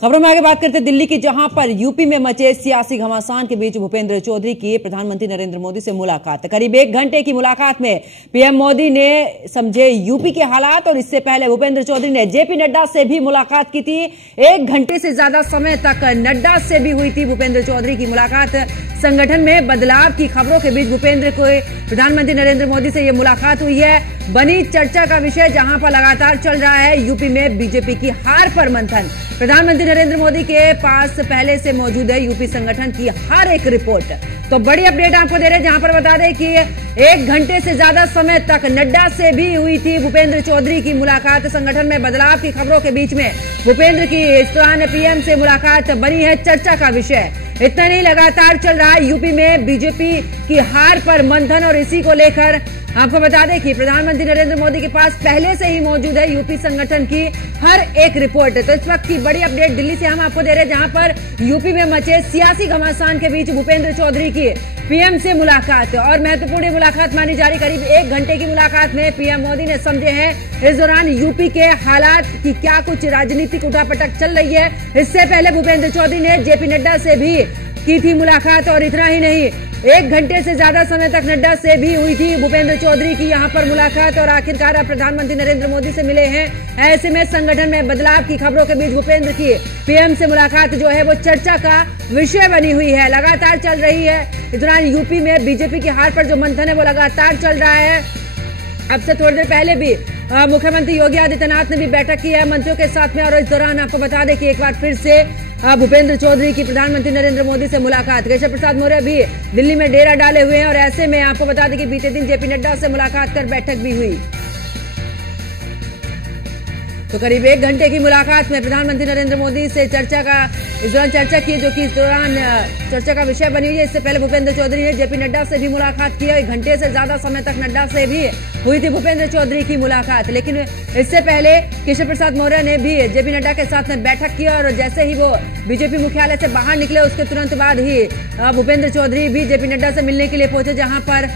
खबरों में आगे बात करते हैं दिल्ली की, जहां पर यूपी में मचे सियासी घमासान के बीच भूपेंद्र चौधरी की प्रधानमंत्री नरेंद्र मोदी से मुलाकात। करीब 1 घंटे की मुलाकात में पीएम मोदी ने समझे यूपी के हालात, और इससे पहले भूपेंद्र चौधरी ने जेपी नड्डा से भी मुलाकात की थी। 1 घंटे से ज्यादा समय तक नड्डा से भी हुई थी भूपेंद्र चौधरी की मुलाकात। संगठन में बदलाव की खबरों के बीच भूपेंद्र को प्रधानमंत्री नरेंद्र मोदी से यह मुलाकात हुई है। बनी चर्चा का विषय, जहां पर लगातार चल रहा है यूपी में बीजेपी की हार पर मंथन। प्रधानमंत्री नरेंद्र मोदी के पास पहले से मौजूद है यूपी संगठन की हर एक रिपोर्ट। तो बड़ी अपडेट आपको दे रहे हैं, जहां पर बता दें कि 1 घंटे से ज्यादा समय तक नड्डा से भी हुई थी भूपेंद्र चौधरी की मुलाकात। संगठन में बदलाव की खबरों के बीच में भूपेंद्र की इस दौरान पीएम से मुलाकात बनी है चर्चा का विषय। इतना नहीं, लगातार चल रहा है यूपी में बीजेपी की हार पर मंथन, और इसी को लेकर आपको बता दें कि प्रधानमंत्री नरेंद्र मोदी के पास पहले से ही मौजूद है यूपी संगठन की हर एक रिपोर्ट। तो इस वक्त की बड़ी अपडेट दिल्ली से हम आपको दे रहे हैं, जहां पर यूपी में मचे सियासी घमासान के बीच भूपेंद्र चौधरी की पीएम से मुलाकात, और महत्वपूर्ण मुलाकात मानी जा रही। करीब 1 घंटे की मुलाकात में पीएम मोदी ने समझे हैं इस दौरान यूपी के हालात की क्या कुछ राजनीतिक उठापटक चल रही है। इससे पहले भूपेंद्र चौधरी ने जेपी नड्डा से भी की थी मुलाकात, और इतना ही नहीं, 1 घंटे से ज्यादा समय तक नड्डा से भी हुई थी भूपेंद्र चौधरी की यहां पर मुलाकात, और आखिरकार अब प्रधानमंत्री नरेंद्र मोदी से मिले हैं। ऐसे में संगठन में बदलाव की खबरों के बीच भूपेंद्र की पीएम से मुलाकात जो है वो चर्चा का विषय बनी हुई है, लगातार चल रही है। इस दौरान यूपी में बीजेपी की हार पर जो मंथन है वो लगातार चल रहा है। अब से थोड़ी देर पहले भी मुख्यमंत्री योगी आदित्यनाथ ने भी बैठक की है मंत्रियों के साथ में, और इस दौरान आपको बता दें कि एक बार फिर से भूपेंद्र चौधरी की प्रधानमंत्री नरेंद्र मोदी से मुलाकात। केशव प्रसाद मौर्य भी दिल्ली में डेरा डाले हुए हैं, और ऐसे में आपको बता दें कि बीते दिन जेपी नड्डा से मुलाकात कर बैठक भी हुई। तो करीब 1 घंटे की मुलाकात में प्रधानमंत्री नरेंद्र मोदी से चर्चा का इस दौरान चर्चा की, जो कि इस दौरान चर्चा का विषय बनी हुई है। इससे पहले भूपेंद्र चौधरी ने जेपी नड्डा से भी मुलाकात की है। 1 घंटे से ज्यादा समय तक नड्डा से भी हुई थी भूपेंद्र चौधरी की मुलाकात। लेकिन इससे पहले केशव प्रसाद मौर्य ने भी जेपी नड्डा के साथ में बैठक की, और जैसे ही वो बीजेपी मुख्यालय से बाहर निकले उसके तुरंत बाद ही भूपेंद्र चौधरी भी जेपी नड्डा से मिलने के लिए पहुंचे, जहां पर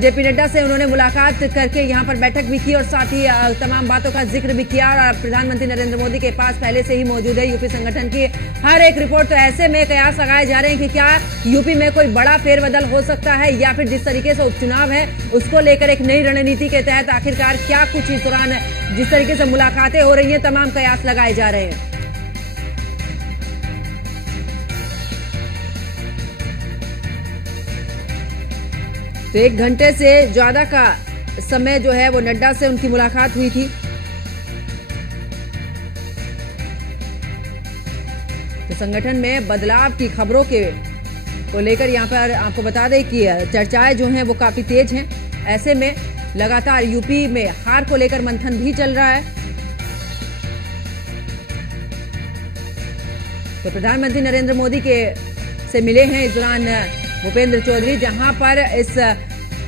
जेपी नड्डा से उन्होंने मुलाकात करके यहां पर बैठक भी की, और साथ ही तमाम बातों का जिक्र भी किया। और प्रधानमंत्री नरेंद्र मोदी के पास पहले से ही मौजूद है यूपी संगठन की हर एक रिपोर्ट। तो ऐसे में कयास लगाए जा रहे हैं कि क्या यूपी में कोई बड़ा फेरबदल हो सकता है, या फिर जिस तरीके से उपचुनाव है उसको लेकर एक नई रणनीति के तहत आखिरकार क्या कुछ इस दौरान जिस तरीके से मुलाकातें हो रही हैं, तमाम कयास लगाए जा रहे हैं। तो 1 घंटे से ज्यादा का समय जो है वो नड्डा से उनकी मुलाकात हुई थी। तो संगठन में बदलाव की खबरों के को लेकर यहां पर आपको बता दें कि चर्चाएं जो हैं वो काफी तेज हैं। ऐसे में लगातार यूपी में हार को लेकर मंथन भी चल रहा है। तो प्रधानमंत्री नरेंद्र मोदी के से मिले हैं इस दौरान भूपेंद्र चौधरी, जहां पर इस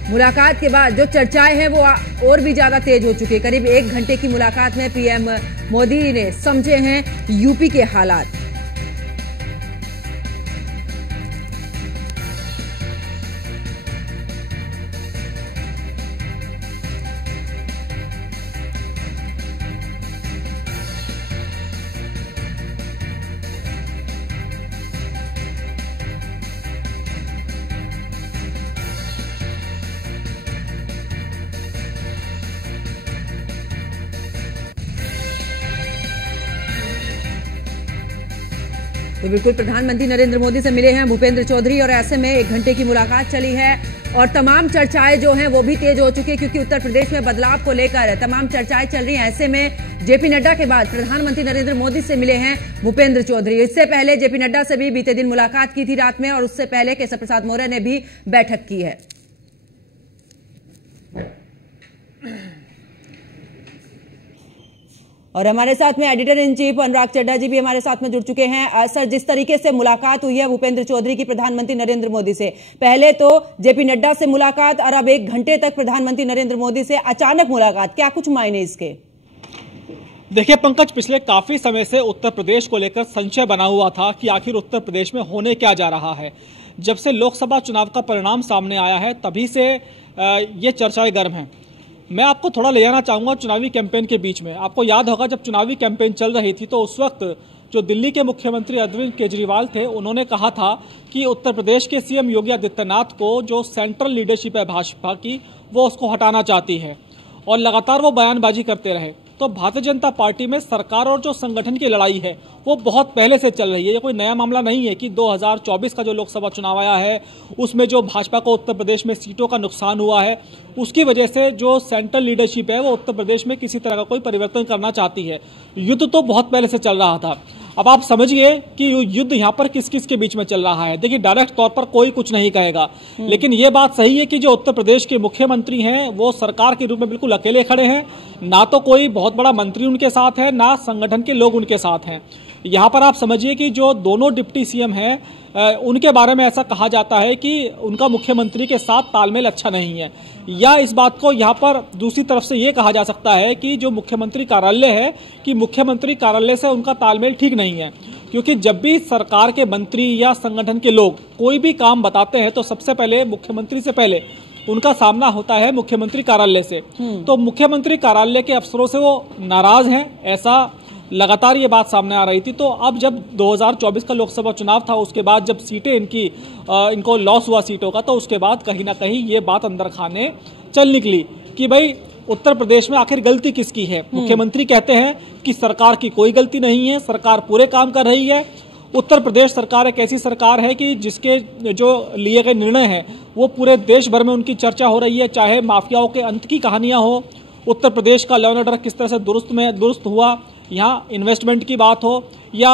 मुलाकात के बाद जो चर्चाएं हैं वो और भी ज्यादा तेज हो चुकी है। करीब 1 घंटे की मुलाकात में पीएम मोदी ने समझे हैं यूपी के हालात। तो बिल्कुल प्रधानमंत्री नरेंद्र मोदी से मिले हैं भूपेंद्र चौधरी, और ऐसे में 1 घंटे की मुलाकात चली है, और तमाम चर्चाएं जो हैं वो भी तेज हो चुकी है, क्योंकि उत्तर प्रदेश में बदलाव को लेकर तमाम चर्चाएं चल रही हैं। ऐसे में जेपी नड्डा के बाद प्रधानमंत्री नरेंद्र मोदी से मिले हैं भूपेंद्र चौधरी। इससे पहले जेपी नड्डा से भी बीते दिन मुलाकात की थी रात में, और उससे पहले केशव प्रसाद मौर्य ने भी बैठक की है। और हमारे साथ में एडिटर इन चीफ अनुराग चड्ढा जी भी हमारे साथ में जुड़ चुके हैं। सर, जिस तरीके से मुलाकात हुई है भूपेंद्र चौधरी की प्रधानमंत्री नरेंद्र मोदी से, पहले तो जेपी नड्डा से मुलाकात, और अब 1 घंटे तक प्रधानमंत्री नरेंद्र मोदी से अचानक मुलाकात, क्या कुछ मायने इसके? देखिए पंकज, पिछले काफी समय से उत्तर प्रदेश को लेकर संशय बना हुआ था कि आखिर उत्तर प्रदेश में होने क्या जा रहा है। जब से लोकसभा चुनाव का परिणाम सामने आया है तभी से ये चर्चाएं गर्म हैं। मैं आपको थोड़ा ले जाना चाहूंगा चुनावी कैंपेन के बीच में। आपको याद होगा जब चुनावी कैंपेन चल रही थी तो उस वक्त जो दिल्ली के मुख्यमंत्री अरविंद केजरीवाल थे, उन्होंने कहा था कि उत्तर प्रदेश के सीएम योगी आदित्यनाथ को जो सेंट्रल लीडरशिप है भाजपा की, वो उसको हटाना चाहती है और लगातार वो बयानबाजी करते रहे। तो भारतीय जनता पार्टी में सरकार और जो संगठन की लड़ाई है वो बहुत पहले से चल रही है। ये कोई नया मामला नहीं है कि 2024 का जो लोकसभा चुनाव आया है उसमें जो भाजपा को उत्तर प्रदेश में सीटों का नुकसान हुआ है, उसकी वजह से जो सेंट्रल लीडरशिप है वो उत्तर प्रदेश में किसी तरह का कोई परिवर्तन करना चाहती है। युद्ध तो बहुत पहले से चल रहा था। अब आप समझिए कि युद्ध यहाँ पर किस किस के बीच में चल रहा है। देखिए, डायरेक्ट तौर पर कोई कुछ नहीं कहेगा, लेकिन ये बात सही है कि जो उत्तर प्रदेश के मुख्यमंत्री हैं वो सरकार के रूप में बिल्कुल अकेले खड़े हैं। ना तो कोई बहुत बड़ा मंत्री उनके साथ है, ना संगठन के लोग उनके साथ हैं। यहाँ पर आप समझिए कि जो दोनों डिप्टी सीएम हैं उनके बारे में ऐसा कहा जाता है कि उनका मुख्यमंत्री के साथ तालमेल अच्छा नहीं है, या इस बात को यहाँ पर दूसरी तरफ से ये कहा जा सकता है कि जो मुख्यमंत्री कार्यालय है कि मुख्यमंत्री कार्यालय से उनका तालमेल ठीक नहीं है। क्योंकि जब भी सरकार के मंत्री या संगठन के लोग कोई भी काम बताते हैं तो सबसे पहले मुख्यमंत्री से पहले उनका सामना होता है मुख्यमंत्री कार्यालय से। तो मुख्यमंत्री कार्यालय के अफसरों से वो नाराज हैं, ऐसा लगातार ये बात सामने आ रही थी। तो अब जब 2024 का लोकसभा चुनाव था, उसके बाद जब सीटें इनको लॉस हुआ सीटों का, तो उसके बाद कहीं ना कहीं ये बात अंदर खाने चल निकली कि भाई उत्तर प्रदेश में आखिर गलती किसकी है। मुख्यमंत्री कहते हैं कि सरकार की कोई गलती नहीं है, सरकार पूरे काम कर रही है। उत्तर प्रदेश सरकार एक ऐसी सरकार है कि जिसके जो लिए गए निर्णय हैं वो पूरे देश भर में उनकी चर्चा हो रही है, चाहे माफियाओं के अंत की कहानियां हो, उत्तर प्रदेश का लॉ एंड ऑर्डर किस तरह से दुरुस्त हुआ, यहाँ इन्वेस्टमेंट की बात हो या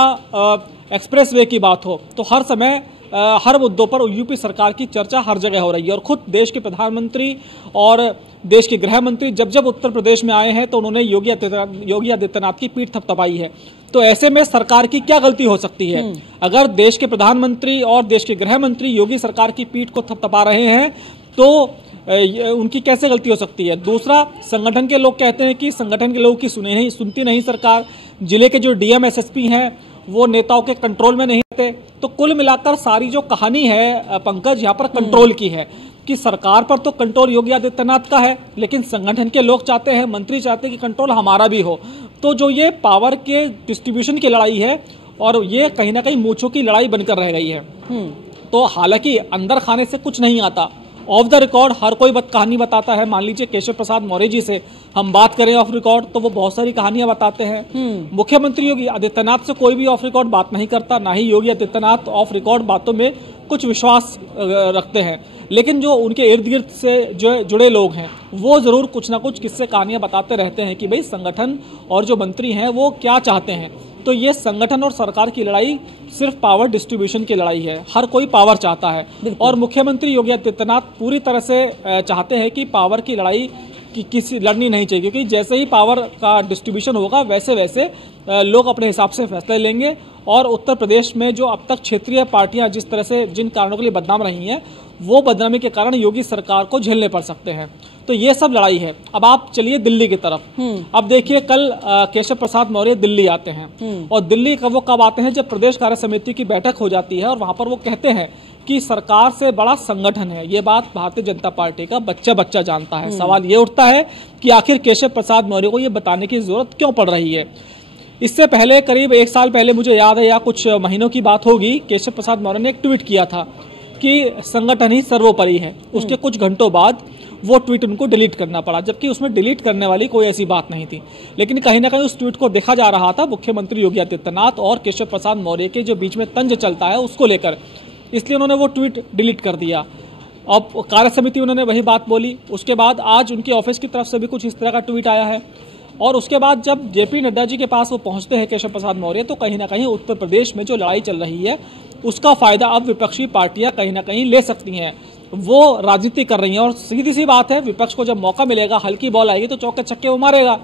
एक्सप्रेसवे की बात हो, तो हर समय हर मुद्दों पर यूपी सरकार की चर्चा हर जगह हो रही है। और खुद देश के प्रधानमंत्री और देश के गृह मंत्री जब जब उत्तर प्रदेश में आए हैं तो उन्होंने योगी आदित्यनाथ की पीठ थपथपाई है। तो ऐसे में सरकार की क्या गलती हो सकती है? अगर देश के प्रधानमंत्री और देश के गृह मंत्री योगी सरकार की पीठ को थपथपा रहे हैं तो उनकी कैसे गलती हो सकती है? दूसरा, संगठन के लोग कहते हैं कि संगठन के लोगों की सुनती नहीं सरकार। जिले के जो डीएम एसएसपी हैं वो नेताओं के कंट्रोल में नहीं रहते। तो कुल मिलाकर सारी जो कहानी है पंकज, यहाँ पर कंट्रोल की है कि सरकार पर तो कंट्रोल योगी आदित्यनाथ का है, लेकिन संगठन के लोग चाहते हैं, मंत्री चाहते हैं कि कंट्रोल हमारा भी हो। तो जो ये पावर के डिस्ट्रीब्यूशन की लड़ाई है और ये कहीं ना कहीं मूंछों की लड़ाई बनकर रह गई है। तो हालांकि अंदर खाने से कुछ नहीं आता, ऑफ द रिकॉर्ड हर कोई कहानी बताता है। मान लीजिए केशव प्रसाद मौर्य जी से हम बात करें ऑफ रिकॉर्ड तो वो बहुत सारी कहानियां बताते हैं। मुख्यमंत्री योगी आदित्यनाथ से कोई भी ऑफ रिकॉर्ड बात नहीं करता, ना ही योगी आदित्यनाथ ऑफ रिकॉर्ड बातों में कुछ विश्वास रखते हैं। लेकिन जो उनके इर्द गिर्द से जो जुड़े लोग हैं वो जरूर कुछ ना कुछ किस्से कहानियां बताते रहते हैं कि भाई संगठन और जो मंत्री हैं वो क्या चाहते हैं। तो ये संगठन और सरकार की लड़ाई सिर्फ पावर डिस्ट्रीब्यूशन की लड़ाई है, हर कोई पावर चाहता है। और मुख्यमंत्री योगी आदित्यनाथ पूरी तरह से चाहते हैं कि पावर की लड़ाई किसी लड़नी नहीं चाहिए, क्योंकि जैसे ही पावर का डिस्ट्रीब्यूशन होगा वैसे वैसे लोग अपने हिसाब से फैसले लेंगे। और उत्तर प्रदेश में जो अब तक क्षेत्रीय पार्टियां जिस तरह से जिन कारणों के लिए बदनाम रही हैं वो बदनामी के कारण योगी सरकार को झेलने पड़ सकते हैं। तो ये सब लड़ाई है। अब आप चलिए दिल्ली की तरफ। अब देखिए, कल केशव प्रसाद मौर्य दिल्ली आते हैं और दिल्ली वो कब आते हैं? जब प्रदेश कार्य समिति की बैठक हो जाती है और वहां पर वो कहते हैं कि सरकार से बड़ा संगठन है। ये बात भारतीय जनता पार्टी का बच्चा जानता है। सवाल ये उठता है कि आखिर केशव प्रसाद मौर्य को ये बताने की जरूरत क्यों पड़ रही है? इससे पहले करीब 1 साल पहले मुझे याद है या कुछ महीनों की बात होगी, केशव प्रसाद मौर्य ने एक ट्वीट किया था कि संगठन ही सर्वोपरि है। उसके कुछ घंटों बाद वो ट्वीट उनको डिलीट करना पड़ा, जबकि उसमें डिलीट करने वाली कोई ऐसी बात नहीं थी। लेकिन कहीं ना कहीं उस ट्वीट को देखा जा रहा था मुख्यमंत्री योगी आदित्यनाथ और केशव प्रसाद मौर्य के जो बीच में तंज चलता है उसको लेकर, इसलिए उन्होंने वो ट्वीट डिलीट कर दिया। अब कार्य समिति उन्होंने वही बात बोली। उसके बाद आज उनके ऑफिस की तरफ से भी कुछ इस तरह का ट्वीट आया है। और उसके बाद जब जेपी नड्डा जी के पास वो पहुंचते हैं केशव प्रसाद मौर्य, तो कहीं ना कहीं उत्तर प्रदेश में जो लड़ाई चल रही है उसका फायदा अब विपक्षी पार्टियां कहीं ना कहीं ले सकती हैं। वो राजनीति कर रही हैं और सीधी सी बात है, विपक्ष को जब मौका मिलेगा, हल्की बॉल आएगी तो चौके छक्के वो मारेगा।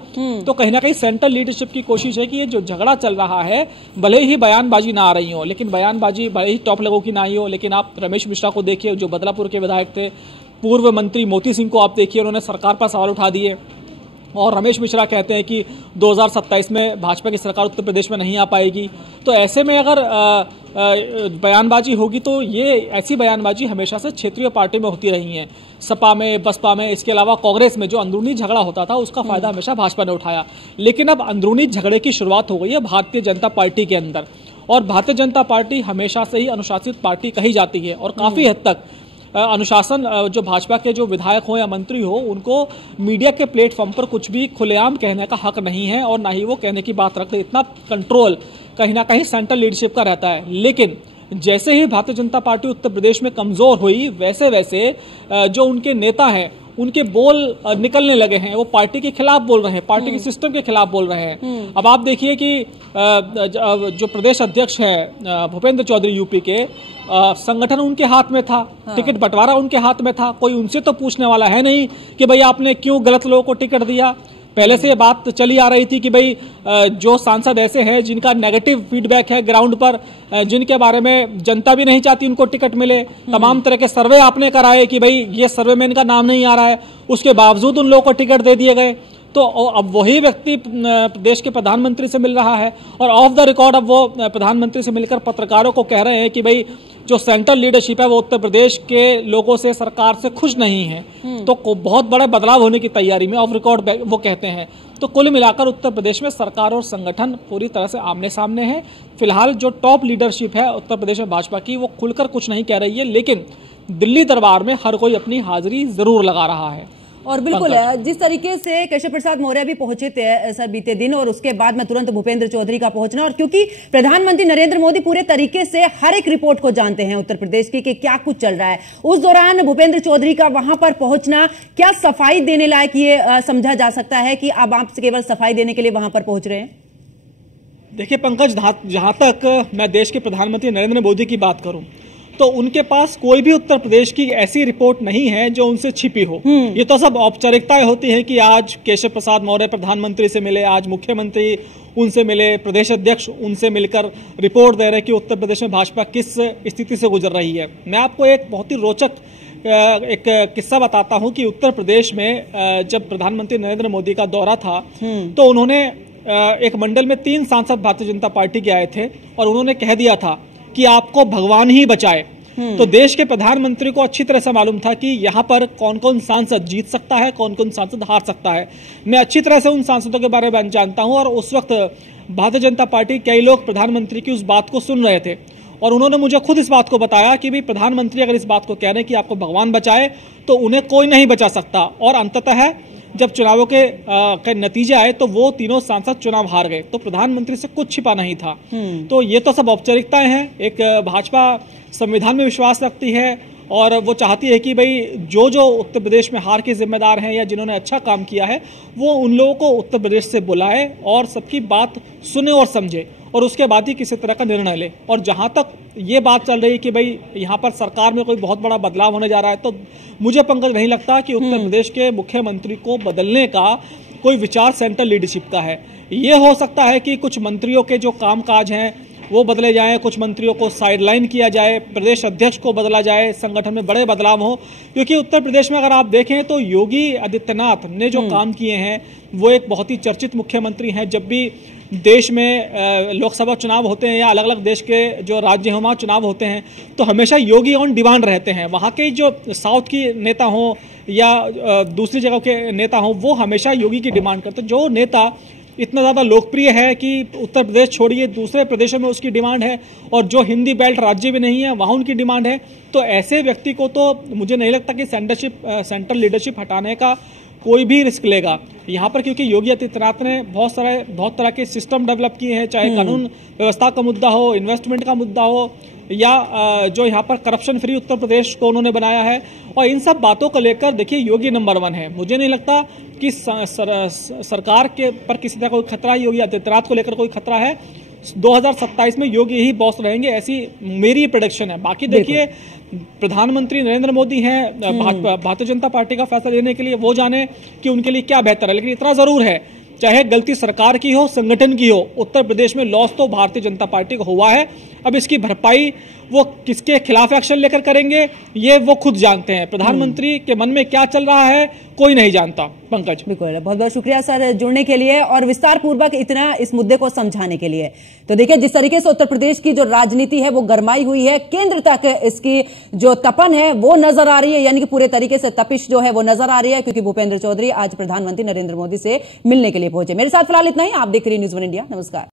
तो कहीं ना कहीं सेंट्रल लीडरशिप की कोशिश है कि ये जो झगड़ा चल रहा है, भले ही बयानबाजी ना आ रही हो, लेकिन बयानबाजी भले ही टॉप लेवल की ना आई हो, लेकिन आप रमेश मिश्रा को देखिए जो बदलापुर के विधायक थे, पूर्व मंत्री मोती सिंह को आप देखिए, उन्होंने सरकार पर सवाल उठा दिए। और रमेश मिश्रा कहते हैं कि 2027 में भाजपा की सरकार उत्तर प्रदेश में नहीं आ पाएगी। तो ऐसे में अगर बयानबाजी होगी तो ये ऐसी बयानबाजी हमेशा से क्षेत्रीय पार्टी में होती रही है, सपा में, बसपा में, इसके अलावा कांग्रेस में जो अंदरूनी झगड़ा होता था उसका फायदा हमेशा भाजपा ने उठाया। लेकिन अब अंदरूनी झगड़े की शुरुआत हो गई है भारतीय जनता पार्टी के अंदर, और भारतीय जनता पार्टी हमेशा से ही अनुशासित पार्टी कही जाती है और काफी हद तक अनुशासन जो भाजपा के जो विधायक हो या मंत्री हो उनको मीडिया के प्लेटफॉर्म पर कुछ भी खुलेआम कहने का हक नहीं है और ना ही वो कहने की बात रखते। इतना कंट्रोल कहीं ना कहीं सेंट्रल लीडरशिप का रहता है। लेकिन जैसे ही भारतीय जनता पार्टी उत्तर प्रदेश में कमजोर हुई वैसे वैसे जो उनके नेता हैं उनके बोल निकलने लगे हैं, वो पार्टी के खिलाफ बोल रहे हैं, पार्टी के सिस्टम के खिलाफ बोल रहे हैं। अब आप देखिए कि जो प्रदेश अध्यक्ष है भूपेंद्र चौधरी यूपी के, संगठन उनके हाथ में था, टिकट बंटवारा उनके हाथ में था, कोई उनसे तो पूछने वाला है नहीं कि भाई आपने क्यों गलत लोगों को टिकट दिया। पहले से ये बात चली आ रही थी कि भाई जो सांसद ऐसे हैं जिनका नेगेटिव फीडबैक है ग्राउंड पर, जिनके बारे में जनता भी नहीं चाहती उनको टिकट मिले, तमाम तरह के सर्वे आपने कराए कि भाई ये सर्वे में इनका नाम नहीं आ रहा है, उसके बावजूद उन लोगों को टिकट दे दिए गए। तो अब वही व्यक्ति देश के प्रधानमंत्री से मिल रहा है और ऑफ द रिकॉर्ड अब वो प्रधानमंत्री से मिलकर पत्रकारों को कह रहे हैं कि भाई जो सेंट्रल लीडरशिप है वो उत्तर प्रदेश के लोगों से, सरकार से खुश नहीं है। तो बहुत बड़ा बदलाव होने की तैयारी में ऑफ रिकॉर्ड वो कहते हैं। तो कुल मिलाकर उत्तर प्रदेश में सरकार और संगठन पूरी तरह से आमने सामने है। फिलहाल जो टॉप लीडरशिप है उत्तर प्रदेश में भाजपा की वो खुलकर कुछ नहीं कह रही है, लेकिन दिल्ली दरबार में हर कोई अपनी हाजिरी जरूर लगा रहा है। और बिल्कुल जिस तरीके से केशव प्रसाद मौर्य भी पहुंचे थे सर बीते दिन, और उसके बाद में तुरंत भूपेंद्र चौधरी का पहुंचना, और क्योंकि प्रधानमंत्री नरेंद्र मोदी पूरे तरीके से हर एक रिपोर्ट को जानते हैं उत्तर प्रदेश की कि क्या कुछ चल रहा है, उस दौरान भूपेंद्र चौधरी का वहां पर पहुंचना क्या सफाई देने लायक ये समझा जा सकता है कि अब आप केवल सफाई देने के लिए वहां पर पहुंच रहे हैं? देखिए पंकज, जहां तक मैं देश के प्रधानमंत्री नरेंद्र मोदी की बात करूं तो उनके पास कोई भी उत्तर प्रदेश की ऐसी रिपोर्ट नहीं है जो उनसे छिपी हो। ये तो सब औपचारिकताएं होती हैं कि आज केशव प्रसाद मौर्य प्रधानमंत्री से मिले, आज मुख्यमंत्री उनसे मिले, प्रदेश अध्यक्ष उनसे मिलकर रिपोर्ट दे रहे कि उत्तर प्रदेश में भाजपा किस स्थिति से गुजर रही है। मैं आपको एक बहुत ही रोचक एक किस्सा बताता हूं कि उत्तर प्रदेश में जब प्रधानमंत्री नरेंद्र मोदी का दौरा था तो उन्होंने एक मंडल में 3 सांसद भारतीय जनता पार्टी के आए थे और उन्होंने कह दिया था कि आपको भगवान ही बचाए। तो देश के प्रधानमंत्री को अच्छी तरह से मालूम था कि यहाँ पर कौन कौन सांसद जीत सकता है, कौन कौन सांसद हार सकता है। मैं अच्छी तरह से उन सांसदों के बारे में जानता हूं और उस वक्त भारतीय जनता पार्टी कई लोग प्रधानमंत्री की उस बात को सुन रहे थे और उन्होंने मुझे खुद इस बात को बताया कि भाई प्रधानमंत्री अगर इस बात को कह रहे हैं कि आपको भगवान बचाए तो उन्हें कोई नहीं बचा सकता। और अंततः जब चुनावों के नतीजे आए तो वो तीनों सांसद चुनाव हार गए। तो प्रधानमंत्री से कुछ छिपा नहीं था। तो ये तो सब औपचारिकताएं हैं। एक भाजपा संविधान में विश्वास रखती है और वो चाहती है कि भाई जो उत्तर प्रदेश में हार के जिम्मेदार हैं या जिन्होंने अच्छा काम किया है वो उन लोगों को उत्तर प्रदेश से बुलाए और सबकी बात सुने और समझे और उसके बाद ही किसी तरह का निर्णय ले। और जहां तक ये बात चल रही है कि भाई यहाँ पर सरकार में कोई बहुत बड़ा बदलाव होने जा रहा है, तो मुझे पंकज नहीं लगता कि उत्तर प्रदेश के मुख्यमंत्री को बदलने का कोई विचार सेंट्रल लीडरशिप का है। ये हो सकता है कि कुछ मंत्रियों के जो कामकाज हैं वो बदले जाएं, कुछ मंत्रियों को साइडलाइन किया जाए, प्रदेश अध्यक्ष को बदला जाए, संगठन में बड़े बदलाव हो। क्योंकि उत्तर प्रदेश में अगर आप देखें तो योगी आदित्यनाथ ने जो काम किए हैं वो एक बहुत ही चर्चित मुख्यमंत्री हैं। जब भी देश में लोकसभा चुनाव होते हैं या अलग अलग देश के जो राज्य हैं वहाँ चुनाव होते हैं तो हमेशा योगी ऑन डिमांड रहते हैं। वहाँ के जो साउथ की नेता हों या दूसरी जगह के नेता हों वो हमेशा योगी की डिमांड करते हैं। जो नेता इतना ज़्यादा लोकप्रिय है कि उत्तर प्रदेश छोड़िए दूसरे प्रदेशों में उसकी डिमांड है और जो हिंदी बेल्ट राज्य भी नहीं है वहाँ उनकी डिमांड है, तो ऐसे व्यक्ति को तो मुझे नहीं लगता कि सेंट्रल लीडरशिप हटाने का कोई भी रिस्क लेगा यहाँ पर। क्योंकि योगी आदित्यनाथ ने बहुत तरह के सिस्टम डेवलप किए हैं, चाहे कानून व्यवस्था का मुद्दा हो, इन्वेस्टमेंट का मुद्दा हो या जो यहाँ पर करप्शन फ्री उत्तर प्रदेश को उन्होंने बनाया है। और इन सब बातों को लेकर देखिए योगी नंबर 1 है। मुझे नहीं लगता कि सरकार के पर किसी तरह कोई खतरा, योगी आदित्यनाथ को लेकर कोई खतरा है। 2027 में योगी ही बॉस रहेंगे, ऐसी मेरी प्रेडिक्शन है। बाकी देखिए प्रधानमंत्री नरेंद्र मोदी हैं, भारतीय जनता पार्टी का फैसला लेने के लिए वो जाने कि उनके लिए क्या बेहतर है। लेकिन इतना जरूर है चाहे गलती सरकार की हो, संगठन की हो, उत्तर प्रदेश में लॉस तो भारतीय जनता पार्टी को हुआ है। अब इसकी भरपाई वो किसके खिलाफ एक्शन लेकर करेंगे ये वो खुद जानते हैं। प्रधानमंत्री के मन में क्या चल रहा है कोई नहीं जानता। पंकज। बिल्कुल, बहुत बहुत शुक्रिया सर जुड़ने के लिए और विस्तार पूर्वक इतना इस मुद्दे को समझाने के लिए। तो देखिए, जिस तरीके से उत्तर प्रदेश की जो राजनीति है वो गरमाई हुई है, केंद्र तक इसकी जो तपन है वो नजर आ रही है, यानी कि पूरे तरीके से तपिश जो है वो नजर आ रही है, क्योंकि भूपेंद्र चौधरी आज प्रधानमंत्री नरेंद्र मोदी से मिलने के लिए पहुंचे। मेरे साथ फिलहाल इतना ही। आप देख रही न्यूज़ 1 इंडिया। नमस्कार।